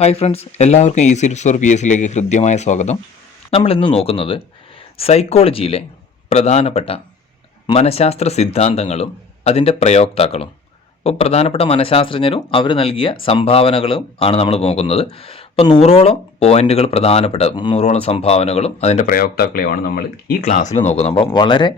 Hi friends എല്ലാവർക്കും easy for P S സിയിലേക്ക് ഹൃദ്യമായ സ്വാഗതം. നമ്മൾ ഇന്ന് നോക്കുന്നത് സൈക്കോളജിയിലെ പ്രധാനപ്പെട്ട മനഃശാസ്ത്ര സിദ്ധാന്തങ്ങളും അതിന്റെ പ്രയോക്താക്കളും. അപ്പോൾ പ്രധാനപ്പെട്ട മനഃശാസ്ത്രജ്ഞരും അവർ നൽകിയ സംഭാവനകളും ആണ് നമ്മൾ നോക്കുന്നത്. അപ്പോൾ നൂറോളം പോയിന്റുകൾ പ്രധാനപ്പെട്ട നൂറോളം സംഭാവനകളും അതിന്റെ പ്രയോക്താക്കളെയുമാണ് നമ്മൾ ഈ ക്ലാസ്സിൽ നോക്കുന്നത്. അപ്പോൾ വളരെ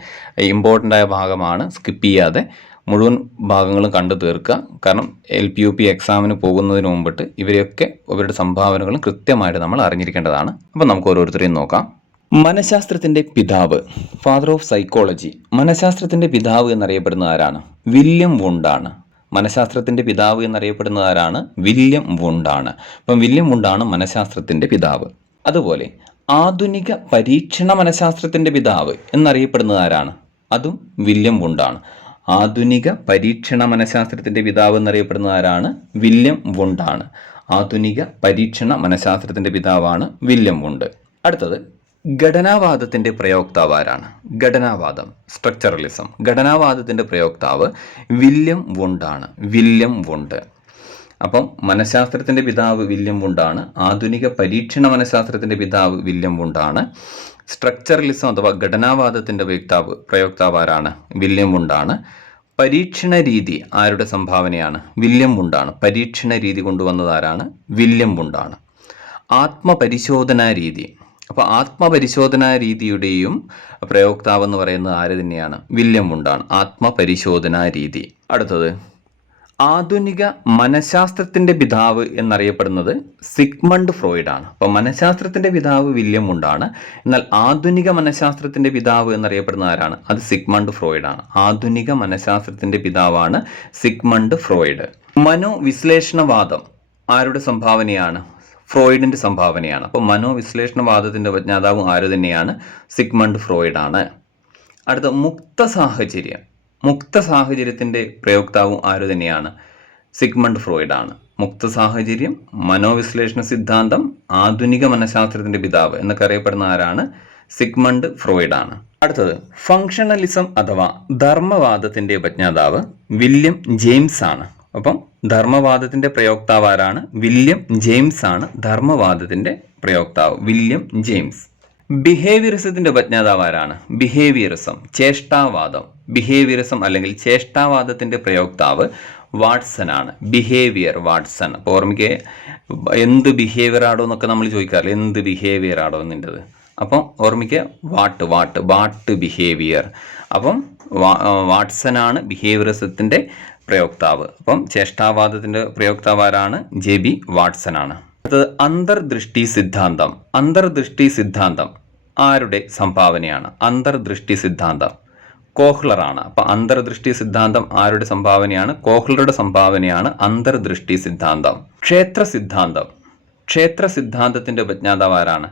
ഇമ്പോർട്ടന്റ് ആയ ഭാഗമാണ് സ്കിപ്പ് ചെയ്യാതെ മുഴുവൻ ഭാഗങ്ങളും കണ്ടു തീർക്കുക. കാരണം എൽ പി യു പി എക്സാമിന് പോകുന്നതിന് മുമ്പിട്ട് ഇവരെയൊക്കെ ഇവരുടെ സംഭാവനകളും കൃത്യമായിട്ട് നമ്മൾ അറിഞ്ഞിരിക്കേണ്ടതാണ്. അപ്പോൾ നമുക്ക് ഓരോരുത്തരെയും നോക്കാം. മനഃശാസ്ത്രത്തിന്റെ പിതാവ് ഫാദർ ഓഫ് സൈക്കോളജി മനഃശാസ്ത്രത്തിന്റെ പിതാവ് എന്നറിയപ്പെടുന്ന ആരാണ്? വില്യം വുണ്ടാണ്. മനഃശാസ്ത്രത്തിന്റെ പിതാവ് എന്നറിയപ്പെടുന്ന ആരാണ്? വില്യം വുണ്ടാണ്. അപ്പം വില്യം വുണ്ടാണ് മനഃശാസ്ത്രത്തിന്റെ പിതാവ്. അതുപോലെ ആധുനിക പരീക്ഷണ മനഃശാസ്ത്രത്തിന്റെ പിതാവ് എന്നറിയപ്പെടുന്നത് ആരാണ്? അതും വില്യം വുണ്ടാണ്. ആധുനിക പരീക്ഷണ മനഃശാസ്ത്രത്തിന്റെ പിതാവ് എന്നറിയപ്പെടുന്ന ആരാണ്? വില്യം വുണ്ടാണ്. ആധുനിക പരീക്ഷണ മനഃശാസ്ത്രത്തിന്റെ പിതാവാണ് വില്യം വുണ്ട്. അടുത്തത് ഘടനാവാദത്തിന്റെ പ്രയോക്താവ് ആരാണ്? ഘടനാവാദം സ്ട്രക്ചറലിസം ഘടനാവാദത്തിന്റെ പ്രയോക്താവ് വില്യം വുണ്ടാണ്. William Wundt. അപ്പം മനഃശാസ്ത്രത്തിന്റെ പിതാവ് വില്യം വുണ്ടാണ്. ആധുനിക പരീക്ഷണ മനഃശാസ്ത്രത്തിന്റെ പിതാവ് വില്യം വുണ്ടാണ്. സ്ട്രക്ചറലിസം അഥവാ ഘടനാവാദത്തിന്റെ വ്യക്താവ് പ്രയോക്താവ് ആരാണ് വില്യം വുണ്ടാണ്. പരീക്ഷണ രീതി ആരുടെ സംഭാവനയാണ്? വില്യം വുണ്ടാണ്. പരീക്ഷണ രീതി കൊണ്ടുവന്നത് ആരാണ്? വില്യം വുണ്ടാണ്. ആത്മപരിശോധനാ രീതി. അപ്പോൾ ആത്മപരിശോധനാ രീതിയുടെയും പ്രയോക്താവ് എന്ന് പറയുന്നത് ആര് തന്നെയാണ്? വില്യം വുണ്ടാണ്. ആത്മപരിശോധനാ രീതി. അടുത്തത്. ആധുനിക മനഃശാസ്ത്രത്തിന്റെ പിതാവ് എന്നറിയപ്പെടുന്നത് സിഗ്മണ്ട് ഫ്രോയിഡ് ആണ് അപ്പോൾ മനഃശാസ്ത്രത്തിന്റെ പിതാവ് വില്യം മുണ്ടാണ്. എന്നാൽ ആധുനിക മനഃശാസ്ത്രത്തിന്റെ പിതാവ് എന്നറിയപ്പെടുന്ന ആരാണ്? അത് സിഗ്മണ്ട് ഫ്രോയിഡ് ആണ് ആധുനിക മനഃശാസ്ത്രത്തിന്റെ പിതാവാണ് സിഗ്മണ്ട് ഫ്രോയിഡ്. മനോവിശ്ലേഷണവാദം ആരുടെ സംഭാവനയാണ്? ഫ്രോയിഡിന്റെ സംഭാവനയാണ്. അപ്പോൾ മനോവിശ്ലേഷണവാദത്തിന്റെ ഉപജ്ഞാതാവും ആര് തന്നെയാണ്? സിഗ്മണ്ട് ഫ്രോയിഡ് ആണ് അടുത്ത മുക്ത സാഹചര്യം മുക്ത സാഹചര്യത്തിന്റെ പ്രയോക്താവും ആര് തന്നെയാണ്? സിഗ്മണ്ട് ഫ്രോയിഡ് ആണ് മുക്ത സാഹചര്യം മനോവിശ്ലേഷണ സിദ്ധാന്തം ആധുനിക മനഃശാസ്ത്രത്തിന്റെ പിതാവ് എന്നൊക്കെ അറിയപ്പെടുന്ന ആരാണ്? സിഗ്മണ്ട് ഫ്രോയിഡ് ആണ് അടുത്തത് ഫങ്ഷണലിസം അഥവാ ധർമ്മവാദത്തിന്റെ ഉപജ്ഞാതാവ് വില്യം ജെയിംസ് ആണ് അപ്പം ധർമ്മവാദത്തിന്റെ പ്രയോക്താവ് ആരാണ്? വില്യം ജെയിംസ് ആണ് ധർമ്മവാദത്തിന്റെ പ്രയോക്താവ് വില്യം ജെയിംസ്. ബിഹേവിയറിസത്തിന്റെ ഉപജ്ഞാതാവ് ആരാണ്? ബിഹേവിയറിസം ചേഷ്ടാവാദം. ബിഹേവിയറിസം അല്ലെങ്കിൽ ചേഷ്ടാവാദത്തിന്റെ പ്രയോക്താവ് വാട്സൺ ആണ് ബിഹേവിയർ വാട്സൺ. അപ്പോൾ ഓർമ്മിക്ക് എന്ത് ബിഹേവിയർ ആടോ എന്നൊക്കെ നമ്മൾ ചോദിക്കാറില്ല? എന്ത് ബിഹേവിയർ ആടോ എന്നുള്ളത് അപ്പം ഓർമ്മിക്കുക വാട്ട് വാട്ട് വാട്ട് ബിഹേവിയർ അപ്പം വാട്സൺ ആണ് ബിഹേവിയറിസത്തിന്റെ പ്രയോക്താവ്. അപ്പം ചേഷ്ടാവാദത്തിന്റെ പ്രയോക്താവ് ആരാണ്? ജെ ബി വാട്സൺ ആണ് അടുത്തത് അന്തർദൃഷ്ടി സിദ്ധാന്തം. അന്തർദൃഷ്ടി സിദ്ധാന്തം ആരുടെ സംഭാവനയാണ്? അന്തർദൃഷ്ടി സിദ്ധാന്തം. കോഹ്ലറാണ്. അപ്പം അന്തർദൃഷ്ടി സിദ്ധാന്തം ആരുടെ സംഭാവനയാണ്? കോഹ്ലറുടെ സംഭാവനയാണ് അന്തർദൃഷ്ടി സിദ്ധാന്തം. ക്ഷേത്ര സിദ്ധാന്തം. ക്ഷേത്ര സിദ്ധാന്തത്തിന്റെ ഉപജ്ഞാതാവ് ആരാണ്?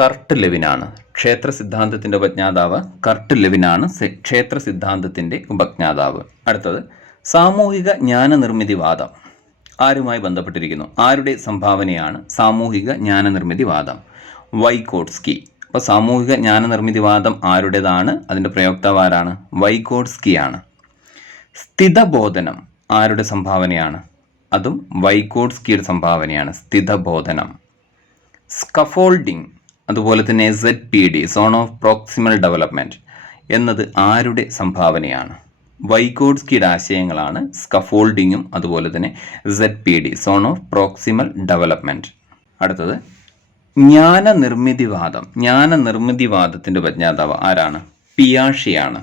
കർട്ട് ലെവിനാണ്. ക്ഷേത്ര സിദ്ധാന്തത്തിന്റെ ഉപജ്ഞാതാവ് കർട്ട് ലെവിനാണ്. ക്ഷേത്ര സിദ്ധാന്തത്തിന്റെ ഉപജ്ഞാതാവ്. അടുത്തത് സാമൂഹിക ജ്ഞാനനിർമ്മിതിവാദം. ആരുമായി ബന്ധപ്പെട്ടിരിക്കുന്നു? ആരുടെ സംഭാവനയാണ് സാമൂഹിക ജ്ഞാനനിർമ്മിതിവാദം? വൈകോട്സ്കി. അപ്പോൾ സാമൂഹിക ജ്ഞാനനിർമ്മിതിവാദം ആരുടേതാണ്? അതിന്റെ പ്രയോക്താവ് ആരാണ് ആണ് സ്ഥിതബോധനം ആരുടെ സംഭാവനയാണ്? അതും വൈകോഡ്സ്കിയുടെ സംഭാവനയാണ്. സ്ഥിതബോധനം. സ്കഫോൾഡിംഗ് അതുപോലെ തന്നെ Z P D zone of proximal development എന്നത് ആരുടെ സംഭാവനയാണ്? വൈകോഡ്സ്കിയുടെ ആശയങ്ങളാണ് സ്കഫോൾഡിങ്ങും അതുപോലെ തന്നെ Z P D zone of proximal development അടുത്തത് ജ്ഞാനനിർമ്മിതിവാദം. ജ്ഞാനനിർമ്മിതിവാദത്തിന്റെ ഉപജ്ഞാതാവ് ആരാണ്? പിയാഷിയാണ്.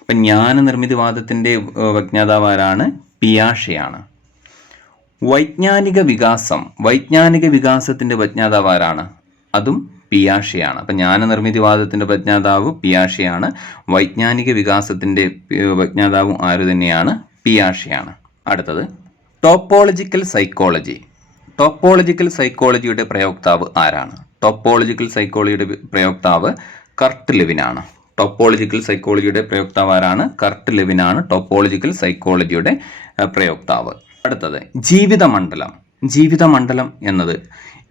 അപ്പം ജ്ഞാനനിർമ്മിതിവാദത്തിന്റെ ഉപജ്ഞാതാവ് ആരാണ്? പിയാഷിയാണ്. വൈജ്ഞാനിക വികാസം വൈജ്ഞാനിക വികാസത്തിന്റെ ഉപജ്ഞാതാവ് ആരാണ്? അതും പിയാഷയാണ്. അപ്പം ജ്ഞാനനിർമ്മിതിവാദത്തിന്റെ ഉപജ്ഞാതാവ് പിയാഷയാണ്. വൈജ്ഞാനിക വികാസത്തിന്റെ ഉപജ്ഞാതാവും ആര് തന്നെയാണ്? പിയാഷയാണ്. അടുത്തത്. Topological psychology. ടോപ്പോളജിക്കൽ സൈക്കോളജിയുടെ പ്രയോക്താവ് ആരാണ്? ടോപ്പോളജിക്കൽ സൈക്കോളജിയുടെ പ്രയോക്താവ് കർട്ട് ലെവിനാണ് ടോപ്പോളജിക്കൽ സൈക്കോളജിയുടെ പ്രയോക്താവ് ആരാണ്? കർട്ട് ലെവിനാണ് ടോപ്പോളജിക്കൽ സൈക്കോളജിയുടെ പ്രയോക്താവ്. അടുത്തത് ജീവിതമണ്ഡലം. ജീവിതമണ്ഡലം എന്നത്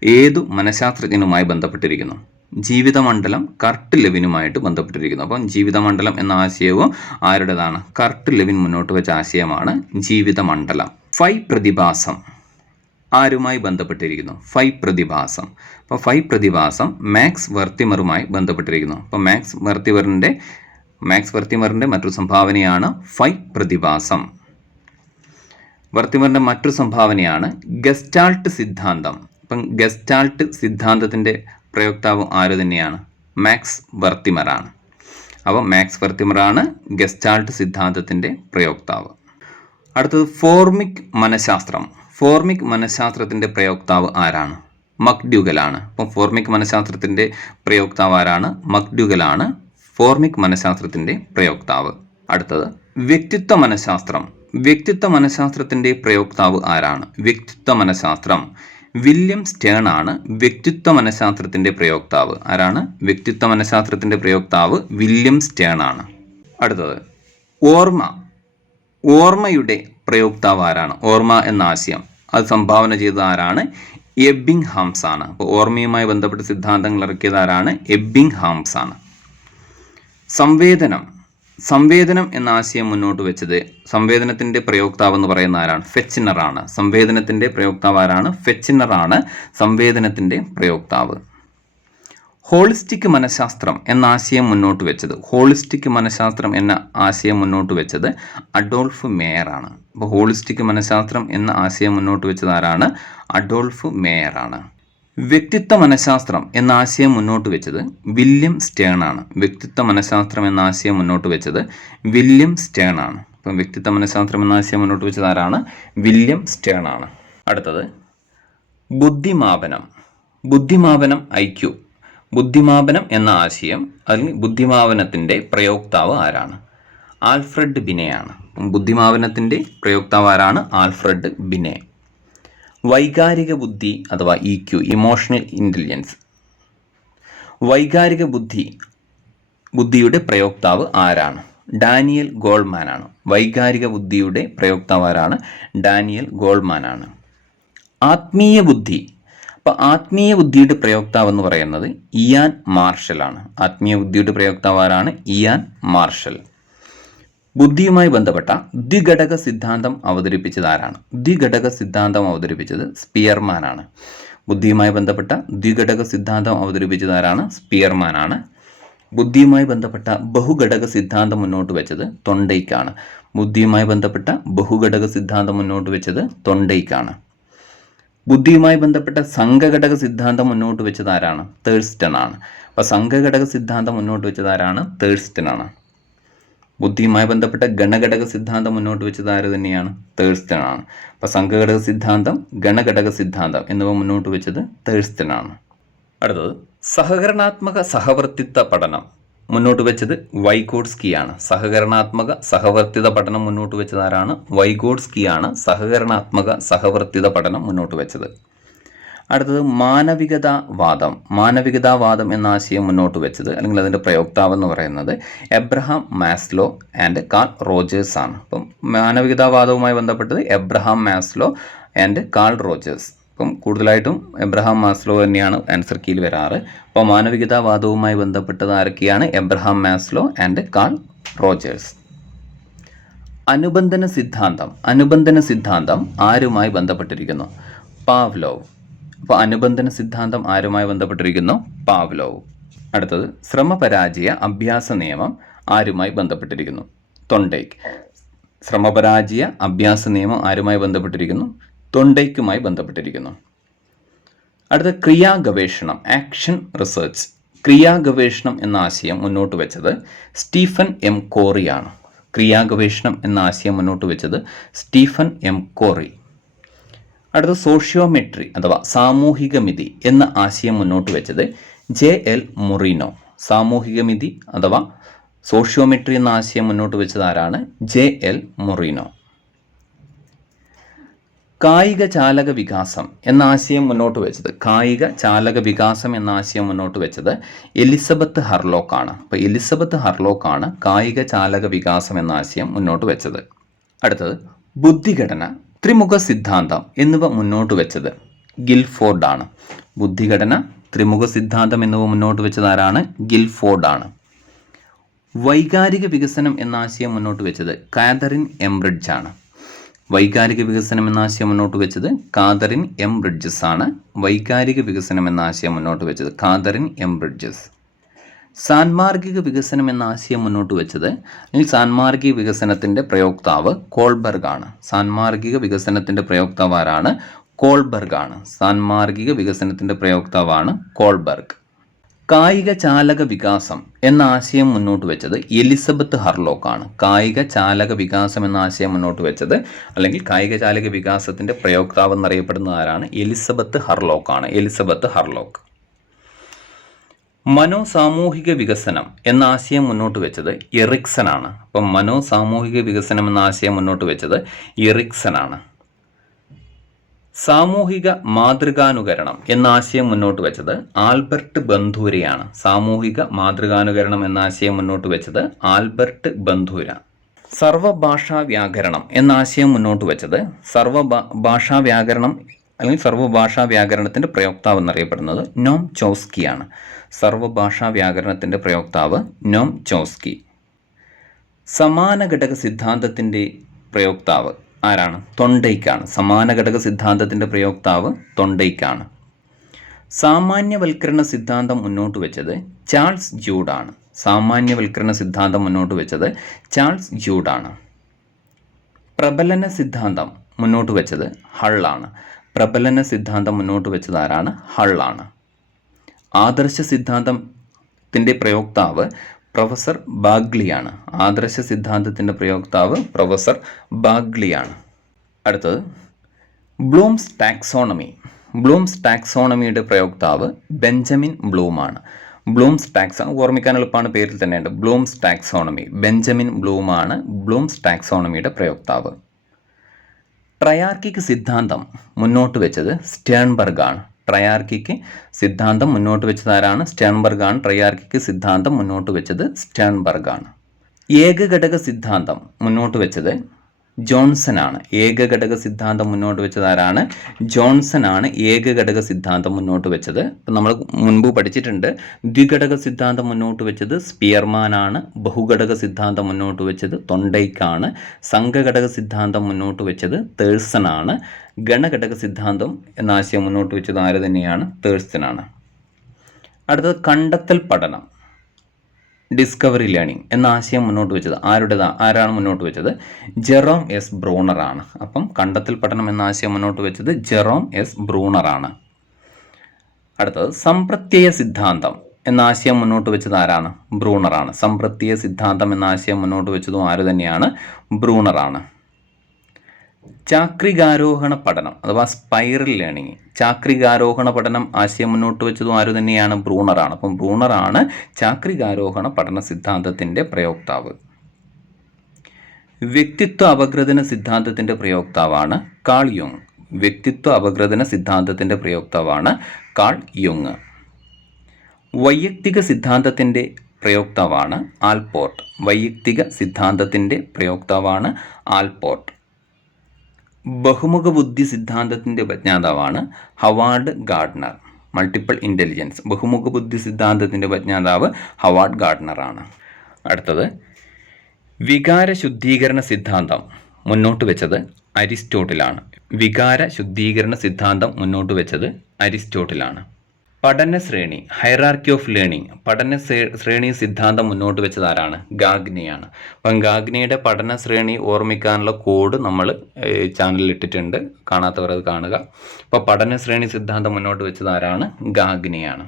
ഏതു മനഃശാസ്ത്രജ്ഞനുമായി ബന്ധപ്പെട്ടിരിക്കുന്നു? ജീവിതമണ്ഡലം കർട്ട് ലെവിനുമായിട്ട് ബന്ധപ്പെട്ടിരിക്കുന്നു. അപ്പം ജീവിതമണ്ഡലം എന്ന ആശയവും ആരുടേതാണ്? കർട്ട് ലെവിൻ മുന്നോട്ട് വെച്ച ആശയമാണ് ജീവിതമണ്ഡലം. ഫൈ പ്രതിഭാസം. ആരുമായി ബന്ധപ്പെട്ടിരിക്കുന്നു? ഫൈ പ്രതിഭാസം. അപ്പോൾ ഫൈ പ്രതിഭാസം മാക്സ് വർത്തിമറുമായി ബന്ധപ്പെട്ടിരിക്കുന്നു. അപ്പോൾ മാക്സ് വർത്തിമറിന്റെ മാക്സ് വർത്തിമറിന്റെ മറ്റൊരു സംഭാവനയാണ് ഫൈ പ്രതിഭാസം. വർത്തിമറിന്റെ മറ്റൊരു സംഭാവനയാണ് ഗസ്റ്റാൾട്ട് സിദ്ധാന്തം. അപ്പം ഗസ്റ്റാൾട്ട് സിദ്ധാന്തത്തിന്റെ പ്രയോക്താവ് ആര് തന്നെയാണ്? മാക്സ് വർത്തിമറാണ്. അപ്പോൾ മാക്സ് വർത്തിമറാണ് ഗസ്റ്റാൾട്ട് സിദ്ധാന്തത്തിന്റെ പ്രയോക്താവ്. അടുത്തത് ഫോർമിക് മനഃശാസ്ത്രം. ഫോർമിക് മനഃശാസ്ത്രത്തിന്റെ പ്രയോക്താവ് ആരാണ്? മക്ഡ്യൂഗലാണ്. അപ്പം ഫോർമിക് മനഃശാസ്ത്രത്തിന്റെ പ്രയോക്താവ് ആരാണ്? മക്ഡ്യൂഗലാണ് ഫോർമിക് മനഃശാസ്ത്രത്തിന്റെ പ്രയോക്താവ്. അടുത്തത് വ്യക്തിത്വ മനഃശാസ്ത്രം. വ്യക്തിത്വ മനഃശാസ്ത്രത്തിന്റെ പ്രയോക്താവ് ആരാണ്? വ്യക്തിത്വ മനഃശാസ്ത്രം. വില്യം സ്റ്റേൺ ആണ് വ്യക്തിത്വ മനഃശാസ്ത്രത്തിന്റെ പ്രയോക്താവ്. ആരാണ്? വ്യക്തിത്വ മനഃശാസ്ത്രത്തിന്റെ പ്രയോക്താവ് വില്യം സ്റ്റേൺ ആണ് അടുത്തത് ഓർമ്മ. ഓർമ്മയുടെ പ്രയോക്താവ് ആരാണ് ഓർമ്മ എന്ന ആശയം. അത് സംഭാവന ചെയ്തത് ആരാണ്? എബിങ് ഹാംസ് ആണ് അപ്പോൾ ഓർമ്മയുമായി ബന്ധപ്പെട്ട സിദ്ധാന്തങ്ങൾ ഇറക്കിയത് ആരാണ്? എബിങ് ഹാംസ് ആണ് സംവേദനം. സംവേദനം എന്ന ആശയം മുന്നോട്ട് വെച്ചത് സംവേദനത്തിന്റെ പ്രയോക്താവ് എന്ന് പറയുന്ന ആരാണ്? ഫെച്ചിനറാണ്. സംവേദനത്തിന്റെ പ്രയോക്താവ് ആരാണ്? ഫെച്ചിനറാണ് സംവേദനത്തിന്റെ പ്രയോക്താവ്. ഹോളിസ്റ്റിക് മനഃശാസ്ത്രം എന്ന ആശയം മുന്നോട്ട് വെച്ചത്. ഹോളിസ്റ്റിക് മനഃശാസ്ത്രം എന്ന ആശയം മുന്നോട്ട് വെച്ചത് അഡോൾഫ് മേയറാണ് അപ്പോൾ ഹോളിസ്റ്റിക് മനഃശാസ്ത്രം എന്ന ആശയം മുന്നോട്ട് വെച്ചത് ആരാണ്? അഡോൾഫ് മേയറാണ് വ്യക്തിത്വ മനഃശാസ്ത്രം എന്ന ആശയം മുന്നോട്ട് വെച്ചത് വില്യം സ്റ്റേൺ ആണ്. വ്യക്തിത്വ മനഃശാസ്ത്രം എന്ന ആശയം മുന്നോട്ട് വെച്ചത് വില്യം സ്റ്റേൺ ആണ്. അപ്പം വ്യക്തിത്വ മനഃശാസ്ത്രം എന്ന ആശയം മുന്നോട്ട് വെച്ചത് ആരാണ്? വില്യം സ്റ്റേൺ ആണ്. അടുത്തത് ബുദ്ധിമാപനം. ബുദ്ധിമാപനം ഐക്യു. ബുദ്ധിമാപനം എന്ന ആശയം അല്ലെങ്കിൽ ബുദ്ധിമാപനത്തിന്റെ പ്രയോക്താവ് ആരാണ്? ആൽഫ്രഡ് ബിനെയാണ്. ബുദ്ധിമാപനത്തിന്റെ പ്രയോക്താവ് ആരാണ്? Alfred Binet. വൈകാരിക ബുദ്ധി അഥവാ ഇ ക്യു ഇമോഷണൽ ഇന്റലിജൻസ് വൈകാരിക ബുദ്ധി ബുദ്ധിയുടെ പ്രയോക്താവ് ആരാണ്? ഡാനിയൽ ഗോൾമാൻ ആണ് വൈകാരിക ബുദ്ധിയുടെ പ്രയോക്താവ് ആരാണ്? ഡാനിയൽ ഗോൾമാൻ ആണ് ആത്മീയ ബുദ്ധി അപ്പോൾ ആത്മീയ ബുദ്ധിയുടെ പ്രയോക്താവ് എന്ന് പറയുന്നത് ഇയാൻ മാർഷൽ ആണ്. ആത്മീയ ബുദ്ധിയുടെ പ്രയോക്താവ് ആരാണ്? Ian marshal. ബുദ്ധിയുമായി ബന്ധപ്പെട്ട ദ്വിഘടക സിദ്ധാന്തം അവതരിപ്പിച്ചത് ആരാണ്? ദ്വിഘടക സിദ്ധാന്തം അവതരിപ്പിച്ചത് സ്പിയർമാൻ ആണ്. ബുദ്ധിയുമായി ബന്ധപ്പെട്ട ദ്വിഘടക സിദ്ധാന്തം അവതരിപ്പിച്ചത് ആരാണ്? സ്പിയർമാൻ ആണ്. ബുദ്ധിയുമായി ബന്ധപ്പെട്ട ബഹുഘടക സിദ്ധാന്തം മുന്നോട്ട് വെച്ചത് തൊണ്ടയ്ക്കാണ്. ബുദ്ധിയുമായി ബന്ധപ്പെട്ട ബഹുഘടക സിദ്ധാന്തം മുന്നോട്ട് വെച്ചത് തൊണ്ടയ്ക്കാണ്. ബുദ്ധിയുമായി ബന്ധപ്പെട്ട സംഘഘടക സിദ്ധാന്തം മുന്നോട്ട് വെച്ചത് ആരാണ് തേഴ്സ്റ്റൺ ആണ്. അപ്പോൾ സംഘഘടക സിദ്ധാന്തം മുന്നോട്ട് വെച്ചത് ആരാണ് തേഴ്സ്റ്റൺ ആണ്. ബുദ്ധിയുമായി ബന്ധപ്പെട്ട ഗണഘടക സിദ്ധാന്തം മുന്നോട്ട് വെച്ചത് ആര് തന്നെയാണ്? തേഴ്സ്റ്റൺ ആണ്. അപ്പോൾ സംഘഘടക സിദ്ധാന്തം ഗണഘടക സിദ്ധാന്തം എന്നിവ മുന്നോട്ട് വെച്ചത് തേഴ്സ്റ്റൺ ആണ്. അടുത്തത് സഹകരണാത്മക സഹവർത്തിത്വ പഠനം. മുന്നോട്ട് വെച്ചത് വൈഗോഡ്സ്കി ആണ് സഹകരണാത്മക സഹവർത്തിത പഠനം മുന്നോട്ട് വെച്ചത് ആരാണ് വൈഗോഡ്സ്കിയാണ് സഹകരണാത്മക സഹവർത്തിത പഠനം മുന്നോട്ട് വെച്ചത്. അടുത്തത് മാനവികതാവാദം. മാനവികതാവാദം എന്ന ആശയം മുന്നോട്ട് വെച്ചത് അല്ലെങ്കിൽ അതിന്റെ പ്രയോക്താവ് എന്ന് പറയുന്നത് Abraham Maslow and Carl Rogers ആണ് അപ്പം മാനവികതാവാദവുമായി ബന്ധപ്പെട്ടത് Abraham Maslow and Carl Rogers. അപ്പം കൂടുതലായിട്ടും എബ്രഹാം മാസ്ലോ തന്നെയാണ് ആൻസർ കീയിൽ വരാറ്. അപ്പോൾ മാനവികതാവാദവുമായി ബന്ധപ്പെട്ടത് ആരൊക്കെയാണ്? Abraham Maslow and Carl Rogers. അനുബന്ധന സിദ്ധാന്തം. അനുബന്ധന സിദ്ധാന്തം ആരുമായി ബന്ധപ്പെട്ടിരിക്കുന്നു? പാവ്ലോവ്. അപ്പോൾ അനുബന്ധന സിദ്ധാന്തം ആരുമായി ബന്ധപ്പെട്ടിരിക്കുന്നു? പാവ്ലോവ്. അടുത്തത് ശ്രമപരാജയ അഭ്യാസ നിയമം ആരുമായി ബന്ധപ്പെട്ടിരിക്കുന്നു? തൊണ്ടേക്ക് ശ്രമപരാജയ അഭ്യാസ നിയമം ആരുമായി ബന്ധപ്പെട്ടിരിക്കുന്നു? തൊണ്ടയ്ക്കുമായി ബന്ധപ്പെട്ടിരിക്കുന്നു. അടുത്ത ക്രിയാ ഗവേഷണം ആക്ഷൻ റിസർച്ച് ക്രിയാ ഗവേഷണം എന്ന ആശയം മുന്നോട്ട് വെച്ചത് സ്റ്റീഫൻ എം കോറിയാണ് ക്രിയാ ഗവേഷണം എന്ന ആശയം മുന്നോട്ട് വെച്ചത് സ്റ്റീഫൻ എം കോറി. അടുത്ത സോഷ്യോമെട്രി അഥവാ സാമൂഹിക മിതി എന്ന ആശയം മുന്നോട്ട് വെച്ചത് ജെ എൽ മൊറീനോ. സാമൂഹിക മിതി അഥവാ സോഷ്യോമെട്രി എന്ന ആശയം മുന്നോട്ട് വെച്ചത് ആരാണ്? J L Moreno. കായിക ചാലക വികാസം എന്ന ആശയം മുന്നോട്ട് വെച്ചത്. കായിക ചാലക വികാസം എന്ന ആശയം മുന്നോട്ട് വെച്ചത് എലിസബത്ത് ഹർലോക്ക് ആണ്. അപ്പോൾ എലിസബത്ത് ഹർലോക്ക് ആണ് കായിക ചാലക വികാസം എന്ന ആശയം മുന്നോട്ട് വെച്ചത്. അടുത്തത് ബുദ്ധിഘടന ത്രിമുഖ സിദ്ധാന്തം എന്നിവ മുന്നോട്ട് വെച്ചത് ഗിൽഫോർഡ് ആണ്. ബുദ്ധിഘടന ത്രിമുഖ സിദ്ധാന്തം എന്നിവ മുന്നോട്ട് വെച്ചത് ആരാണ്? ഗിൽഫോർഡ് ആണ്. വൈകാരിക വികസനം എന്ന ആശയം മുന്നോട്ട് വെച്ചത് കാതറിൻ എംബ്രിഡ്ജ് ആണ്. വൈകാരിക വികസനം എന്ന ആശയം മുന്നോട്ട് വെച്ചത് കാതറിൻ എം ബ്രിഡ്ജസ് ആണ്. വൈകാരിക വികസനം എന്ന ആശയം മുന്നോട്ട് വെച്ചത് കാതറിൻ എം ബ്രിഡ്ജസ്. സാൻമാർഗിക വികസനം എന്ന ആശയം മുന്നോട്ട് വെച്ചത് ഈ സാൻമാർഗിക വികസനത്തിന്റെ പ്രയോക്താവ് കോൾബർഗ് ആണ്. സാൻമാർഗിക വികസനത്തിന്റെ പ്രയോക്താവ് ആരാണ്? കോൾബർഗ് ആണ്. സാൻമാർഗിക വികസനത്തിന്റെ പ്രയോക്താവാണ് കോൾബർഗ്. കായിക ചാലക വികാസം എന്ന ആശയം മുന്നോട്ട് വെച്ചത് എലിസബത്ത് ഹർലോക്കാണ്. കായിക ചാലക വികാസം എന്ന ആശയം മുന്നോട്ട് വെച്ചത് അല്ലെങ്കിൽ കായിക ചാലക വികാസത്തിന്റെ പ്രയോക്താവ് എന്നറിയപ്പെടുന്ന ആരാണ്? എലിസബത്ത് ഹർലോക്കാണ്. എലിസബത്ത് ഹർലോക്ക്. മനോസാമൂഹിക വികസനം എന്ന ആശയം മുന്നോട്ട് വെച്ചത് എറിക്സൺ ആണ് അപ്പം മനോസാമൂഹിക വികസനം എന്ന ആശയം മുന്നോട്ട് വെച്ചത് എറിക്സൺ ആണ് സാമൂഹിക മാതൃകാനുകരണം എന്ന ആശയം മുന്നോട്ട് വെച്ചത് ആൽബർട്ട് ബന്ധൂരയാണ്. സാമൂഹിക മാതൃകാനുകരണം എന്ന ആശയം മുന്നോട്ട് വെച്ചത് ആൽബർട്ട് ബന്ധൂര. സർവഭാഷാ വ്യാകരണം എന്ന ആശയം മുന്നോട്ട് വെച്ചത് സർവ ഭാഷാ വ്യാകരണം അല്ലെങ്കിൽ സർവഭാഷാ വ്യാകരണത്തിന്റെ പ്രയോക്താവ് എന്നറിയപ്പെടുന്നത് നോം ചോസ്കിയാണ്. സർവഭാഷാ വ്യാകരണത്തിന്റെ പ്രയോക്താവ് നോം ചോസ്കി. സമാന ഘടക സിദ്ധാന്തത്തിന്റെ പ്രയോക്താവ് ആരാണ്? തൊണ്ടയ്ക്കാണ്. സമാന ഘടക സിദ്ധാന്തത്തിന്റെ പ്രയോക്താവ് തൊണ്ടയ്ക്കാണ്. സാമാന്യവൽക്കരണ സിദ്ധാന്തം മുന്നോട്ട് വെച്ചത് ചാൾസ് ജൂഡാണ് സാമാന്യവൽക്കരണ സിദ്ധാന്തം മുന്നോട്ട് വെച്ചത് ചാൾസ് ജൂഡാണ് പ്രബലന സിദ്ധാന്തം മുന്നോട്ട് വെച്ചത് ഹള്ളാണ് പ്രബലന സിദ്ധാന്തം മുന്നോട്ട് വെച്ചത് ആരാണ്? ഹള്ളാണ് ആദർശ സിദ്ധാന്തത്തിന്റെ പ്രയോക്താവ് പ്രൊഫസർ ബാഗ്ലിയാണ്. ആദർശ സിദ്ധാന്തത്തിന്റെ പ്രയോക്താവ് പ്രൊഫസർ ബാഗ്ലിയാണ്. അടുത്തത് ബ്ലൂംസ് ടാക്സോണമി. ബ്ലൂംസ് ടാക്സോണമിയുടെ പ്രയോക്താവ് ബെഞ്ചമിൻ ബ്ലൂമാണ്. ബ്ലൂംസ് ടാക്സ് ഓർമ്മിക്കാൻ എളുപ്പമാണ് പേരിൽ തന്നെയുണ്ട് ബ്ലൂംസ് ടാക്സോണമി. ബെഞ്ചമിൻ ബ്ലൂമാണ് ബ്ലൂംസ് ടാക്സോണമിയുടെ പ്രയോക്താവ്. ട്രയാർക്കിക് സിദ്ധാന്തം മുന്നോട്ട് വെച്ചത് സ്റ്റേൺബർഗാണ് ട്രയാർക്കിക്ക് സിദ്ധാന്തം മുന്നോട്ട് വെച്ചതാരാണ്? ആരാണ് സ്റ്റേൺബർഗ് ആണ് ട്രയാർക്കിക്ക് സിദ്ധാന്തം മുന്നോട്ട് വെച്ചത് സ്റ്റേൺബർഗ് ആണ് ഏകഘടക സിദ്ധാന്തം മുന്നോട്ട് വെച്ചത് ജോൺസൺ ആണ് ഏകഘടക സിദ്ധാന്തം മുന്നോട്ട് വെച്ചത് ആരാണ്? ജോൺസൺ ആണ് ഏകഘടക സിദ്ധാന്തം മുന്നോട്ട് വെച്ചത്. ഇപ്പം നമ്മൾ മുൻപ് പഠിച്ചിട്ടുണ്ട് ദ്വിഘടക സിദ്ധാന്തം മുന്നോട്ട് വെച്ചത് സ്പിയർമാൻ ആണ് ബഹുഘടക സിദ്ധാന്തം മുന്നോട്ട് വെച്ചത് തൊണ്ടയ്ക്കാണ് സംഘഘടക സിദ്ധാന്തം മുന്നോട്ട് വെച്ചത് തേഴ്സൺ ആണ് ഗണഘടക സിദ്ധാന്തം എന്ന ആശയം മുന്നോട്ട് വെച്ചത് ആര് തന്നെയാണ്? തേഴ്സൺ ആണ് അടുത്തത് കണ്ടെത്തൽ പഠനം. ഡിസ്കവറി ലേണിംഗ് എന്ന ആശയം മുന്നോട്ട് വെച്ചത്. ആരുടേതാ? ആരാണ് മുന്നോട്ട് വെച്ചത്? ജെറോം എസ് ബ്രൂണർ ആണ്. അപ്പം കണ്ടെത്തൽ പഠനം എന്ന ആശയം മുന്നോട്ട് വെച്ചത് ജെറോം എസ് ബ്രൂണർ ആണ്. അടുത്തത് സമ്പ്രത്യയ സിദ്ധാന്തം എന്ന ആശയം മുന്നോട്ട് വെച്ചത് ആരാണ്? ബ്രൂണറാണ് സംപ്രത്യയ സിദ്ധാന്തം എന്ന ആശയം മുന്നോട്ട് വെച്ചതും ആര് തന്നെയാണ്? ബ്രൂണറാണ് ചാക്രികാരോഹണ പഠനം അഥവാ സ്പൈറൽ ലേണിംഗ് ചാക്രികാരോഹണ പഠനം ആശയം മുന്നോട്ട് വെച്ചതും ആരു തന്നെയാണ്? ബ്രൂണറാണ്. അപ്പം ബ്രൂണറാണ് ചാക്രികാരോഹണ പഠന സിദ്ധാന്തത്തിന്റെ പ്രയോക്താവ്. വ്യക്തിത്വ അപഗ്രഥന സിദ്ധാന്തത്തിന്റെ പ്രയോക്താവാണ് കാൾ യുങ്. വ്യക്തിത്വ അപഗ്രഥന സിദ്ധാന്തത്തിന്റെ പ്രയോക്താവാണ് കാൾ യുങ്. വൈയക്തിക സിദ്ധാന്തത്തിന്റെ പ്രയോക്താവാണ് ആൽപോർട്ട്. വൈയക്തിക സിദ്ധാന്തത്തിന്റെ പ്രയോക്താവാണ് ആൽപോർട്ട്. ബഹുമുഖ ബുദ്ധി സിദ്ധാന്തത്തിന്റെ ഉപജ്ഞാതാവാണ് ഹവാർഡ് ഗാർഡ്നർ. മൾട്ടിപ്പിൾ ഇന്റലിജൻസ് ബഹുമുഖ ബുദ്ധി സിദ്ധാന്തത്തിന്റെ ഉപജ്ഞാതാവ് ഹവാർഡ് ഗാർഡ്നറാണ് അടുത്തത് വികാര ശുദ്ധീകരണ സിദ്ധാന്തം മുന്നോട്ട് വെച്ചത് അരിസ്റ്റോട്ടിലാണ്. വികാര ശുദ്ധീകരണ സിദ്ധാന്തം മുന്നോട്ട് വെച്ചത് അരിസ്റ്റോട്ടിലാണ്. പഠന ശ്രേണി ഹൈറാർക്കി ഓഫ് ലേണിംഗ് പഠന ശ്രേണി സിദ്ധാന്തം മുന്നോട്ട് വെച്ചത് ആരാണ്? ഗാഗ്നിയാണ്. അപ്പം ഗാഗ്നിയുടെ പഠന ശ്രേണി ഓർമ്മിക്കാനുള്ള കോഡ് നമ്മൾ ചാനലിൽ ഇട്ടിട്ടുണ്ട്. കാണാത്തവർ അത് കാണുക. അപ്പോൾ പഠന ശ്രേണി സിദ്ധാന്തം മുന്നോട്ട് വെച്ചത് ആരാണ്? ഗാഗ്നിയാണ്.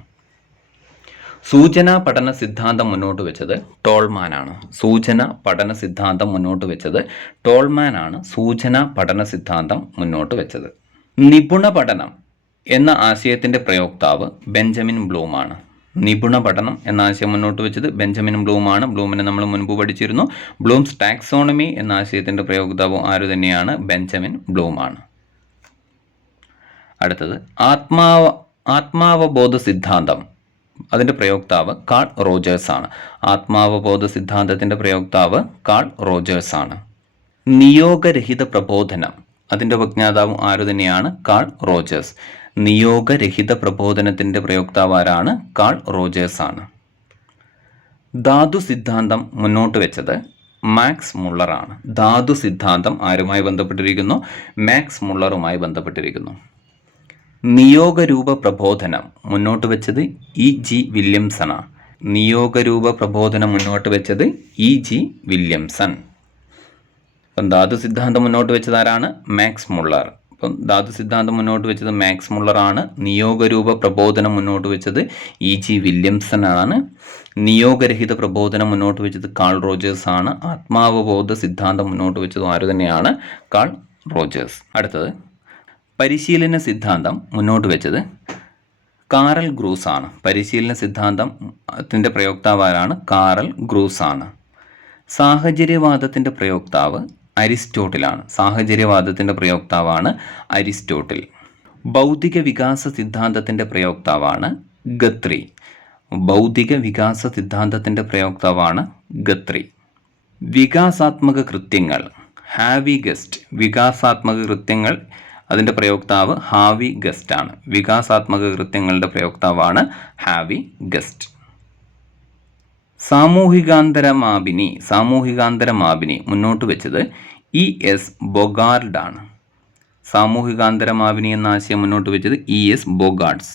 സൂചന പഠന സിദ്ധാന്തം മുന്നോട്ട് വെച്ചത് ടോൾമാനാണ്. സൂചന പഠന സിദ്ധാന്തം മുന്നോട്ട് വെച്ചത് ടോൾമാനാണ് സൂചന പഠന സിദ്ധാന്തം മുന്നോട്ട് വെച്ചത്. നിപുണ പഠനം. എന്ന ആശയത്തിന്റെ പ്രയോക്താവ് ബെഞ്ചമിൻ ബ്ലൂമാണ്. നിപുണ പഠനം എന്ന ആശയം മുന്നോട്ട് വെച്ചത് ബെഞ്ചമിൻ ബ്ലൂമാണ്. ബ്ലൂമിനെ നമ്മൾ മുൻപ് പഠിച്ചിരുന്നു. ബ്ലൂംസ് ടാക്സോണമി എന്ന ആശയത്തിന്റെ പ്രയോക്താവ് ആര് തന്നെയാണ്? ബെഞ്ചമിൻ ബ്ലൂമാണ്. അടുത്തത് ആത്മാവ ആത്മാവബോധ സിദ്ധാന്തം. അതിന്റെ പ്രയോക്താവ് കാൾ റോജേഴ്സ് ആണ് ആത്മാവബോധ സിദ്ധാന്തത്തിന്റെ പ്രയോക്താവ് കാൾ റോജേഴ്സ് ആണ് നിയോഗരഹിത പ്രബോധനം. അതിന്റെ ഉപജ്ഞാതാവും ആരു തന്നെയാണ്? Carl Rogers. നിയോഗരഹിത പ്രബോധനത്തിന്റെ പ്രയോക്താവാരാണ് കാൾ റോജേഴ്സ് ആണ് ധാതു സിദ്ധാന്തം മുന്നോട്ട് വെച്ചത് മാക്സ് മുള്ളറാണ്. ധാതു സിദ്ധാന്തം ആരുമായി ബന്ധപ്പെട്ടിരിക്കുന്നു? മാക്സ് മുള്ളറുമായി ബന്ധപ്പെട്ടിരിക്കുന്നു. നിയോഗരൂപ പ്രബോധനം മുന്നോട്ട് വെച്ചത് ഇ ജി വില്യംസണ നിയോഗരൂപ പ്രബോധനം മുന്നോട്ട് വെച്ചത് ഇ ജി വില്യംസൺ. ധാതു സിദ്ധാന്തം മുന്നോട്ട് വെച്ചത് ആരാണ്? Max Muller. അപ്പം ധാതു സിദ്ധാന്തം മുന്നോട്ട് വെച്ചത് മാക്സ് മുള്ളറാണ്. നിയോഗരൂപ പ്രബോധനം മുന്നോട്ട് വെച്ചത് ഇ ജി വില്യംസൺ ആണ് നിയോഗരഹിത പ്രബോധനം മുന്നോട്ട് വെച്ചത് കാൾ റോജേഴ്സ് ആണ് ആത്മാവബോധ സിദ്ധാന്തം മുന്നോട്ട് വെച്ചത് ആര് തന്നെയാണ്? Carl Rogers. അടുത്തത്. പരിശീലന സിദ്ധാന്തം മുന്നോട്ട് വെച്ചത് കാറൽ ഗ്രൂസ് ആണ് പരിശീലന സിദ്ധാന്തത്തിന്റെ പ്രയോക്താവ് ആരാണ് കാറൽ ഗ്രൂസ് ആണ് സാഹചര്യവാദത്തിന്റെ പ്രയോക്താവ് അരിസ്റ്റോട്ടിലാണ്. സാഹചര്യവാദത്തിന്റെ പ്രയോക്താവാണ് അരിസ്റ്റോട്ടിൽ. ഭൗതിക വികാസ സിദ്ധാന്തത്തിന്റെ പ്രയോക്താവാണ് ഗത്രി. ഭൗതിക വികാസ സിദ്ധാന്തത്തിന്റെ പ്രയോക്താവാണ് ഗത്രി. വികാസാത്മക കൃത്യങ്ങൾ. Harvey guest. വികാസാത്മക കൃത്യങ്ങൾ. അതിന്റെ പ്രയോക്താവ് ഹാവി ഗസ്റ്റ് ആണ് വികാസാത്മക കൃത്യങ്ങളുടെ പ്രയോക്താവാണ് ഹാവി ഗസ്റ്റ്. സാമൂഹികാന്തരമാപിനി സാമൂഹികാന്തരമാപിനി മുന്നോട്ട് വെച്ചത് ഇ എസ് ബൊഗാർഡാണ്. സാമൂഹികാന്തരമാപിനി എന്ന ആശയം മുന്നോട്ട് വെച്ചത് ഇ എസ് ബൊഗാർഡ്സ്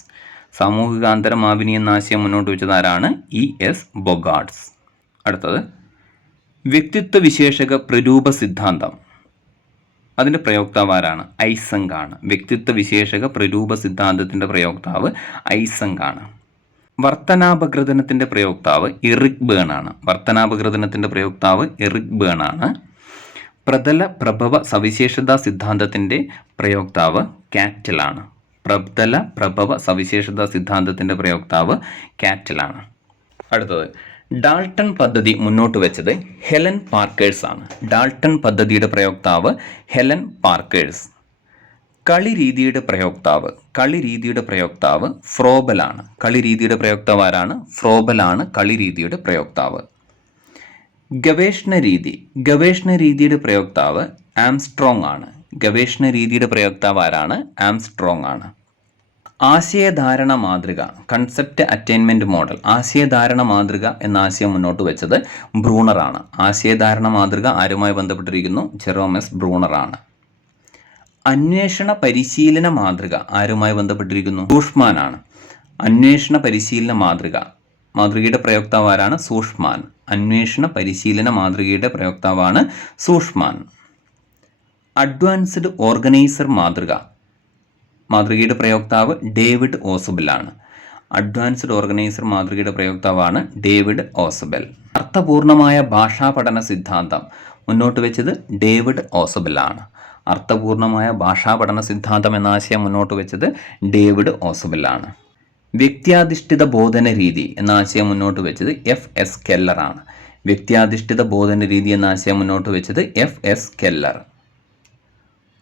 സാമൂഹികാന്തരമാപിനി എന്ന ആശയം മുന്നോട്ട് വെച്ചത് ആരാണ്? ഇ എസ് ബൊഗാർഡ്സ് അടുത്തത് വ്യക്തിത്വ വിശേഷക പ്രരൂപ സിദ്ധാന്തം. അതിന്റെ പ്രയോക്താവ് ആരാണ്? ഐസംഗാണ്. വ്യക്തിത്വ വിശേഷക പ്രരൂപ സിദ്ധാന്തത്തിന്റെ പ്രയോക്താവ് ഐസംഗ് ആണ് വർത്തനാപഗ്രഥനത്തിന്റെ പ്രയോക്താവ് എറിക് ബേൺ ആണ്. വർത്തനാപകൃതനത്തിന്റെ പ്രയോക്താവ് എറിക് ബേൺ ആണ്. പ്രതല പ്രഭവ സവിശേഷതാ സിദ്ധാന്തത്തിന്റെ പ്രയോക്താവ് കാറ്റലാണ് പ്രതല പ്രഭവ സവിശേഷതാ സിദ്ധാന്തത്തിന്റെ പ്രയോക്താവ് കാറ്റലാണ് അടുത്തത് ഡാൾട്ടൺ പദ്ധതി മുന്നോട്ട് വെച്ചത് ഹെലൻ പാർക്കേഴ്സ് ആണ്. ഡാൾട്ടൺ പദ്ധതിയുടെ പ്രയോക്താവ് ഹെലൻ പാർക്കേഴ്സ്. കളി രീതിയുടെ പ്രയോക്താവ്. കളി രീതിയുടെ പ്രയോക്താവ് ഫ്രോബലാണ്. കളി രീതിയുടെ പ്രയോക്താവ് ആരാണ്? ഫ്രോബലാണ് കളി രീതിയുടെ പ്രയോക്താവ്. ഗവേഷണ രീതി ഗവേഷണ രീതിയുടെ പ്രയോക്താവ് ആംസ്ട്രോങ് ആണ് ഗവേഷണ രീതിയുടെ പ്രയോക്താവ് ആരാണ്? ആംസ്ട്രോങ് ആണ് ആശയധാരണ മാതൃക. കൺസെപ്റ്റ് അറ്റൈൻമെന്റ് മോഡൽ ആശയധാരണ മാതൃക എന്ന ആശയം മുന്നോട്ട് വെച്ചത് ബ്രൂണറാണ്. ആശയധാരണ മാതൃക ആരുമായി ബന്ധപ്പെട്ടിരിക്കുന്നു? ജെറോമസ് ബ്രൂണറാണ്. അന്വേഷണ പരിശീലന മാതൃക ആരുമായി ബന്ധപ്പെട്ടിരിക്കുന്നു? സൂഷ്മാനാണ്. അന്വേഷണ പരിശീലന മാതൃക. മാതൃകയുടെ പ്രയോക്താവ് ആരാണ്? സൂഷ്മാൻ. അന്വേഷണ പരിശീലന മാതൃകയുടെ പ്രയോക്താവാണ് സൂഷ്മാൻ. അഡ്വാൻസ്ഡ് ഓർഗനൈസർ മാതൃക. മാതൃകയുടെ പ്രയോക്താവ് ഡേവിഡ് ഓസബൽ ആണ്. അഡ്വാൻസ്ഡ് ഓർഗനൈസർ മാതൃകയുടെ പ്രയോക്താവാണ് ഡേവിഡ് ഓസബൽ. അർത്ഥപൂർണമായ ഭാഷാ പഠന സിദ്ധാന്തം മുന്നോട്ട് വെച്ചത് ഡേവിഡ് ഓസബിലാണ് അർത്ഥപൂർണമായ ഭാഷാ പഠന സിദ്ധാന്തം എന്ന ആശയം മുന്നോട്ട് വെച്ചത് ഡേവിഡ് ഓസബെല്ലാണ്. വ്യക്തിയാധിഷ്ഠിത ബോധന രീതി എന്ന ആശയം മുന്നോട്ട് വെച്ചത് എഫ് എസ് കെല്ലറാണ് വ്യക്തിയാധിഷ്ഠിത ബോധന രീതി എന്ന ആശയം മുന്നോട്ട് വെച്ചത് F S Keller.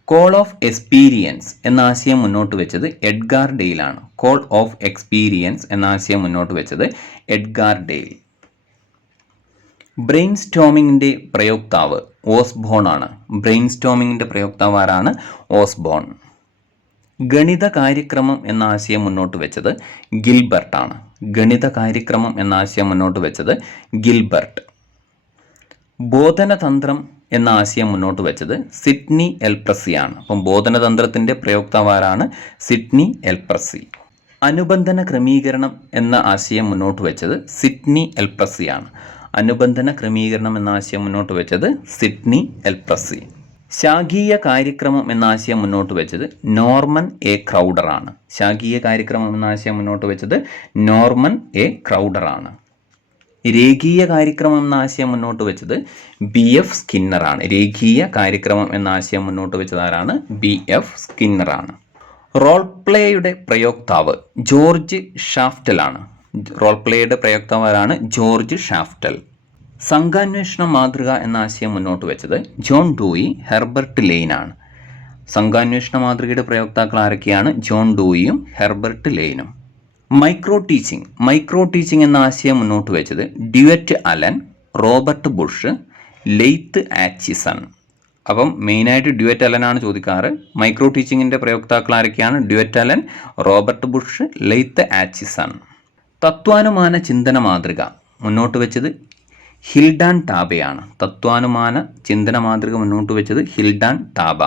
Cone of experience എന്ന ആശയം മുന്നോട്ട് വെച്ചത് എഡ്ഗാർ ഡെയിലാണ് കോൾ ഓഫ് എക്സ്പീരിയൻസ് എന്ന ആശയം മുന്നോട്ട് വെച്ചത് എഡ്ഗാർ ഡെയിൽ. ബ്രെയിൻ സ്റ്റോമിങ്ങിന്റെ പ്രയോക്താവ് ഓസ്ബോൺ ആണ് ബ്രെയിൻ സ്റ്റോമിങ്ങിന്റെ പ്രയോക്താവ് ആരാണ് ഓസ്ബോൺ. ഗണിത കാര്യക്രമം എന്ന ആശയം മുന്നോട്ട് വെച്ചത് ഗിൽബർട്ടാണ്. ഗണിത കാര്യക്രമം എന്ന ആശയം മുന്നോട്ട് വെച്ചത് ഗിൽബർട്ട്. ബോധനതന്ത്രം എന്ന ആശയം മുന്നോട്ട് വെച്ചത് സിഡ്നി എൽപ്രസിയാണ്. അപ്പം ബോധനതന്ത്രത്തിന്റെ പ്രയോക്താവാരാണ് സിഡ്നി എൽപ്രസി. അനുബന്ധന ക്രമീകരണം എന്ന ആശയം മുന്നോട്ട് വെച്ചത് സിഡ്നി എൽപ്രസിയാണ്. അനുബന്ധന ക്രമീകരണം എന്ന ആശയം മുന്നോട്ട് വെച്ചത് സിഡ്നി എൽപ്രസി. ശാഖീയ കാര്യക്രമം എന്ന ആശയം മുന്നോട്ട് വെച്ചത് നോർമൻ എ ക്രൗഡറാണ് ശാഖീയ കാര്യക്രമം എന്ന ആശയം മുന്നോട്ട് വെച്ചത് നോർമൻ എ ക്രൗഡറാണ് രേഖീയ കാര്യക്രമം എന്ന ആശയം മുന്നോട്ട് വെച്ചത് ബി എഫ് സ്കിന്നറാണ് രേഖീയ കാര്യക്രമം എന്ന ആശയം മുന്നോട്ട് വെച്ചത് ആരാണ്? ബി എഫ് സ്കിന്നറാണ് റോൾ പ്ലേയുടെ പ്രയോക്താവ് ജോർജ് ഷാഫ്റ്റലാണ് റോൾ പ്ലേയുടെ പ്രയോക്താവാരാണ് ജോർജ് ഷാഫ്റ്റൽ. സംഘാന്വേഷണ മാതൃക എന്ന ആശയം മുന്നോട്ട് വെച്ചത് ജോൺ ഡൂയി ഹെർബർട്ട് ലെയ്നാണ്. സംഘാന്വേഷണ മാതൃകയുടെ പ്രയോക്താക്കൾ ആരൊക്കെയാണ്? ജോൺ ഡൂയിയും Herbert ലെയ്നും. Micro teaching. Micro teaching എന്ന ആശയം മുന്നോട്ട് വെച്ചത് Dwight Allen Robert Bush Leith Acheson. അപ്പം മെയിനായിട്ട് ഡ്യുവറ്റ് അലനാണ് ചോദിക്കാറ്. മൈക്രോ ടീച്ചിങ്ങിന്റെ പ്രയോക്താക്കൾ ആരൊക്കെയാണ്? Dwight Allen Robert Bush Leith Acheson. തത്വാനുമാന ചിന്തന മാതൃക. മുന്നോട്ട് വെച്ചത് ഹിൽഡാൻ ടാബയാണ് തത്വാനുമാന ചിന്തന മാതൃക മുന്നോട്ട് വെച്ചത് ഹിൽഡാൻ ടാബ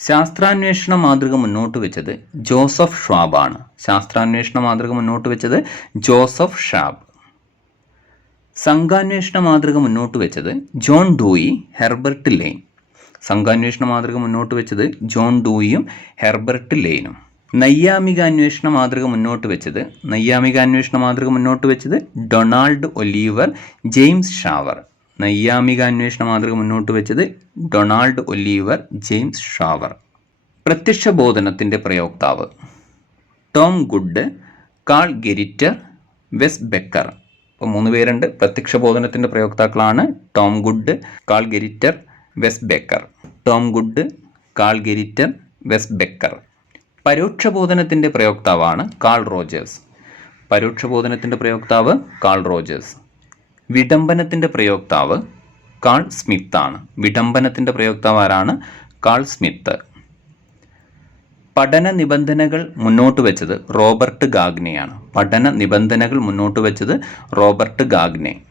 ശാസ്ത്രാന്വേഷണ മാതൃക മുന്നോട്ട് വെച്ചത് ജോസഫ് ഷ്വാബാണ്. ശാസ്ത്രാന്വേഷണ മാതൃക മുന്നോട്ട് വെച്ചത് ജോസഫ് ഷാബ് സംഘാന്വേഷണ മാതൃക മുന്നോട്ട് വെച്ചത് ജോൺ ഡൂയി ഹെർബർട്ട് ലെയ്ൻ. സംഘാന്വേഷണ മാതൃക മുന്നോട്ട് വെച്ചത് ജോൺ ഡൂയിയും ഹെർബർട്ട് ലെയ്നും. നൈയാമിക അന്വേഷണ മാതൃക മുന്നോട്ട് വെച്ചത് നൈയാമിക അന്വേഷണ മാതൃക മുന്നോട്ട് വെച്ചത് ഡൊണാൾഡ് ഒലീവർ ജെയിംസ് ഷാവർ. നൈയാമിക അന്വേഷണ മാതൃക മുന്നോട്ട് വെച്ചത് ഡൊണാൾഡ് ഒലീവർ ജെയിംസ് ഷാവർ. പ്രത്യക്ഷ ബോധനത്തിന്റെ പ്രയോക്താവ്. Tom Good Carl Bereiter Wes Becker. അപ്പോൾ മൂന്ന് പേരുണ്ട്. പ്രത്യക്ഷ ബോധനത്തിന്റെ പ്രയോക്താക്കളാണ് Tom Good Carl Bereiter Wes Becker. Tom Good Carl Bereiter Wes Becker. പരോക്ഷ ബോധനത്തിന്റെ പ്രയോക്താവാണ് കാൾ റോജേഴ്സ്. പരോക്ഷബോധനത്തിന്റെ പ്രയോക്താവ് കാൾ റോജേഴ്സ്. വിഡംബനത്തിന്റെ പ്രയോക്താവ് കാൾ സ്മിത്താണ് വിഡംബനത്തിന്റെ പ്രയോക്താവ് ആരാണ്? Carl Smith. പഠന നിബന്ധനകൾ മുന്നോട്ട് വെച്ചത് റോബർട്ട് ഗാഗ്നെയാണ്. പഠന നിബന്ധനകൾ മുന്നോട്ട് വെച്ചത് റോബർട്ട് ഗാഗ്നെ.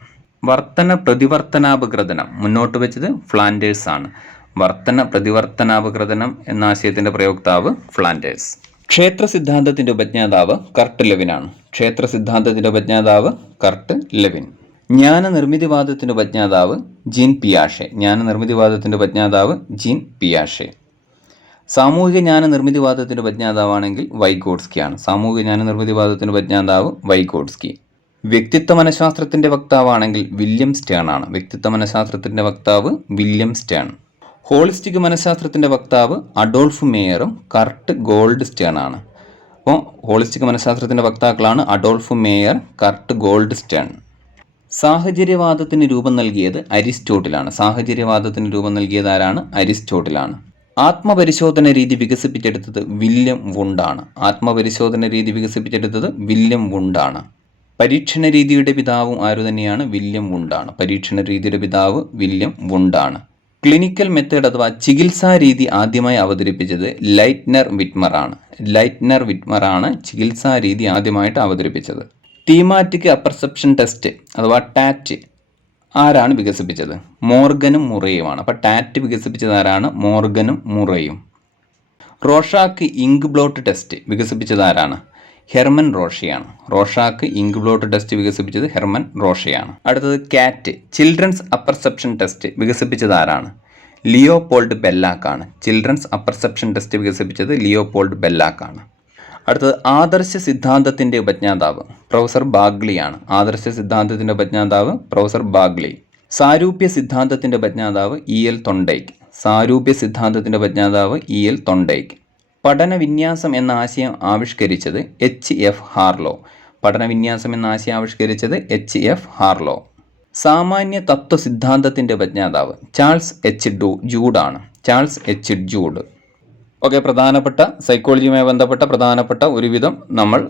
വർത്തന പ്രതിവർത്തനാപഗ്രഥനം മുന്നോട്ട് വെച്ചത് ഫ്ലാൻഡേഴ്സ് ആണ്. വർത്തന പ്രതിവർത്തനാപകൃതനം എന്ന ആശയത്തിന്റെ പ്രയോക്താവ് ഫ്ലാൻഡേഴ്സ്. ക്ഷേത്ര സിദ്ധാന്തത്തിന്റെ ഉപജ്ഞാതാവ് കർട്ട് ലെവിനാണ്. ക്ഷേത്ര സിദ്ധാന്തത്തിന്റെ ഉപജ്ഞാതാവ് കർട്ട് ലെവിൻ. ജ്ഞാന നിർമ്മിതിവാദത്തിന്റെ ഉപജ്ഞാതാവ് ജീൻ പിയാഷെ. ജ്ഞാന നിർമ്മിതിവാദത്തിന്റെ ഉപജ്ഞാതാവ് ജീൻ പിയാഷെ. സാമൂഹിക ജ്ഞാന നിർമ്മിതിവാദത്തിന്റെ ഉപജ്ഞാതാവാണെങ്കിൽ വൈഗോഡ്സ്കിയാണ്. സാമൂഹിക ജ്ഞാന നിർമ്മിതിവാദത്തിന്റെ ഉപജ്ഞാതാവ് വൈഗോഡ്സ്കി. വ്യക്തിത്വ മനഃശാസ്ത്രത്തിന്റെ വക്താവാണെങ്കിൽ വില്യം സ്റ്റേൺ ആണ്. വ്യക്തിത്വ മനഃശാസ്ത്രത്തിന്റെ വക്താവ് വില്യം സ്റ്റേൺ. ഹോളിസ്റ്റിക് മനഃശാസ്ത്രത്തിന്റെ വക്താവ് അഡോൾഫ് മേയറും കർട്ട് ഗോൾഡ് സ്റ്റേണാണ്. അപ്പോൾ ഹോളിസ്റ്റിക് മനഃശാസ്ത്രത്തിന്റെ വക്താക്കളാണ് Adolf Meyer Kurt gold Stern. സാഹചര്യവാദത്തിന് രൂപം നൽകിയത് അരിസ്റ്റോട്ടിലാണ്. സാഹചര്യവാദത്തിന് രൂപം നൽകിയത് ആരാണ്? അരിസ്റ്റോട്ടിലാണ്. ആത്മപരിശോധന രീതി വികസിപ്പിച്ചെടുത്തത് വില്യം വുണ്ടാണ്. ആത്മപരിശോധന രീതി വികസിപ്പിച്ചെടുത്തത് വില്യം വുണ്ടാണ്. പരീക്ഷണ രീതിയുടെ പിതാവും ആരു തന്നെയാണ് വില്യം വുണ്ടാണ്. പരീക്ഷണ രീതിയുടെ പിതാവ് വില്യം വുണ്ടാണ്. ക്ലിനിക്കൽ മെത്തേഡ് അഥവാ ചികിത്സാ രീതി ആദ്യമായി അവതരിപ്പിച്ചത് ലൈറ്റ്നർ വിറ്റ്മർ ആണ് ലൈറ്റ്നർ വിറ്റ്മർ ആണ് ചികിത്സാ രീതി ആദ്യമായിട്ട് അവതരിപ്പിച്ചത്. തീമാറ്റിക് അപ്പർസെപ്ഷൻ ടെസ്റ്റ് അഥവാ ടാറ്റ് ആരാണ് വികസിപ്പിച്ചത്? മോർഗനും മുറയുമാണ്. അപ്പോൾ ടാറ്റ് വികസിപ്പിച്ചത് ആരാണ്? മോർഗനും മുറയും. റോഷാക്ക് ഇങ്ക് ബ്ലോട്ട് ടെസ്റ്റ് വികസിപ്പിച്ചത് ആരാണ്? ഹെർമൻ റോഷയാണ്. റോഷാക്ക് ഇങ്ക് ബ്ലോട്ട് ടെസ്റ്റ് വികസിപ്പിച്ചത് ഹെർമൻ റോഷയാണ്. അടുത്തത് കാറ്റ്. ചിൽഡ്രൻസ് അപ്പർസെപ്ഷൻ ടെസ്റ്റ് വികസിപ്പിച്ചത് ആരാണ്? ലിയോപോൾഡ് ബെല്ലാക്കാണ്. ചിൽഡ്രൻസ് അപ്പർസെപ്ഷൻ ടെസ്റ്റ് വികസിപ്പിച്ചത് ലിയോപോൾഡ് ബെല്ലാക്കാണ്. അടുത്തത് ആദർശ സിദ്ധാന്തത്തിന്റെ ഉപജ്ഞാതാവ് പ്രൊഫസർ ബാഗ്ലിയാണ്. ആദർശ സിദ്ധാന്തത്തിന്റെ ഉപജ്ഞാതാവ് പ്രൊഫസർ ബാഗ്ലി. സാരൂപ്യ സിദ്ധാന്തത്തിന്റെ ഉപജ്ഞാതാവ് ഇ എൽ തൊണ്ടൈക്ക് സാരൂപ്യ സിദ്ധാന്തത്തിന്റെ ഉപജ്ഞാതാവ് ഇ എൽ തൊണ്ടൈക്ക് പഠന വിന്യാസം എന്ന ആശയം ആവിഷ്കരിച്ചത് എച്ച് എഫ് ഹാർലോ പഠനവിന്യാസം എന്ന ആശയം ആവിഷ്കരിച്ചത് എച്ച് എഫ് ഹാർലോ സാമാന്യ തത്വ സിദ്ധാന്തത്തിന്റെ ഉപജ്ഞാതാവ് ചാൾസ് എച്ച് ഡു ജൂഡാണ് ചാൾസ് എച്ച് ജൂഡ്. ഓക്കെ പ്രധാനപ്പെട്ട സൈക്കോളജിയുമായി ബന്ധപ്പെട്ട പ്രധാനപ്പെട്ട ഒരുവിധം നമ്മൾ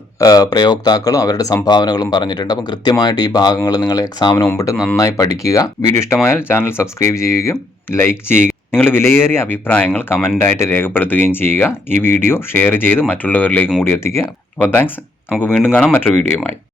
പ്രയോക്താക്കളും അവരുടെ സംഭാവനകളും പറഞ്ഞിട്ടുണ്ട്. അപ്പം കൃത്യമായിട്ട് ഈ ഭാഗങ്ങൾ നിങ്ങൾ എക്സാമിന് മുമ്പിട്ട് നന്നായി പഠിക്കുക. വീഡിയോ ഇഷ്ടമായാൽ ചാനൽ സബ്സ്ക്രൈബ് ചെയ്യുകയും ലൈക്ക് ചെയ്യുക. നിങ്ങളുടെ വിലയേറിയ അഭിപ്രായങ്ങൾ കമന്റായിട്ട് രേഖപ്പെടുത്തുകയും ചെയ്യുക. ഈ വീഡിയോ ഷെയർ ചെയ്ത് മറ്റുള്ളവരിലേക്കും കൂടി എത്തിക്കുക. അപ്പോൾ താങ്ക്സ്. നമുക്ക് വീണ്ടും കാണാം മറ്റൊരു വീഡിയോയുമായി.